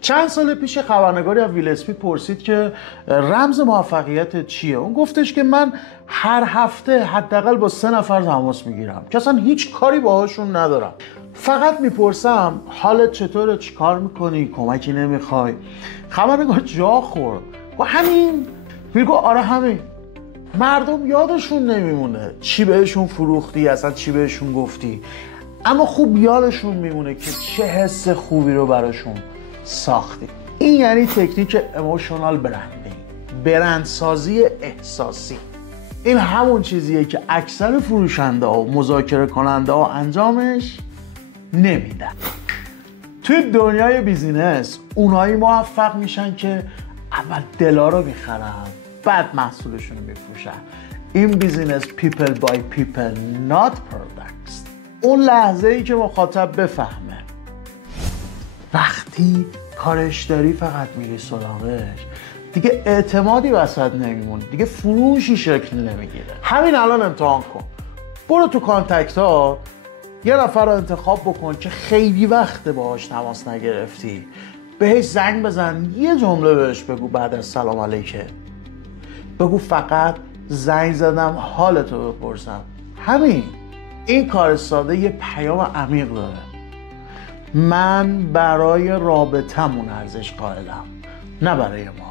چند سال پیش خبرنگاری از ویل اسمیت پرسید که رمز موفقیت چیه. اون گفتش که من هر هفته حداقل با 3 نفر تماس میگیرم که اصلا هیچ کاری باهاشون ندارم، فقط میپرسم حالت چطوره، چی کار میکنی، کمکی نمیخوای. خبرنگار جا خورد و همین میگو آره همین. مردم یادشون نمیمونه چی بهشون فروختی، اصلا چی بهشون گفتی، اما خوب یادشون میمونه که چه حس خوبی رو براشون ساختی. این یعنی تکنیک ایموشنال برندینگ، برندسازی احساسی. این همون چیزیه که اکثر فروشنده ها و مذاکره کننده ها انجامش نمیدن. توی دنیای بیزینس اونایی موفق میشن که اول دلا رو میخرن بعد محصولشون رو میفروشن. این بیزینس people by people not products. اون لحظه ای که مخاطب بفهمه وقتی کارش داری فقط میری سراغش، دیگه اعتمادی وسط نمیمونه، دیگه فروشی شکل نمیگیره. همین الان امتحان کن، برو تو کانتکت ها یه نفر رو انتخاب بکن که خیلی وقت باهاش تماس نگرفتی، بهش زنگ بزن، یه جمله بهش بگو بعد از سلام علیکم، بگو فقط زنگ زدم حالتو بپرسم. همین. این کار ساده یه پیام عمیق داره. من برای رابطمون ارزش قائلم، نه برای ما.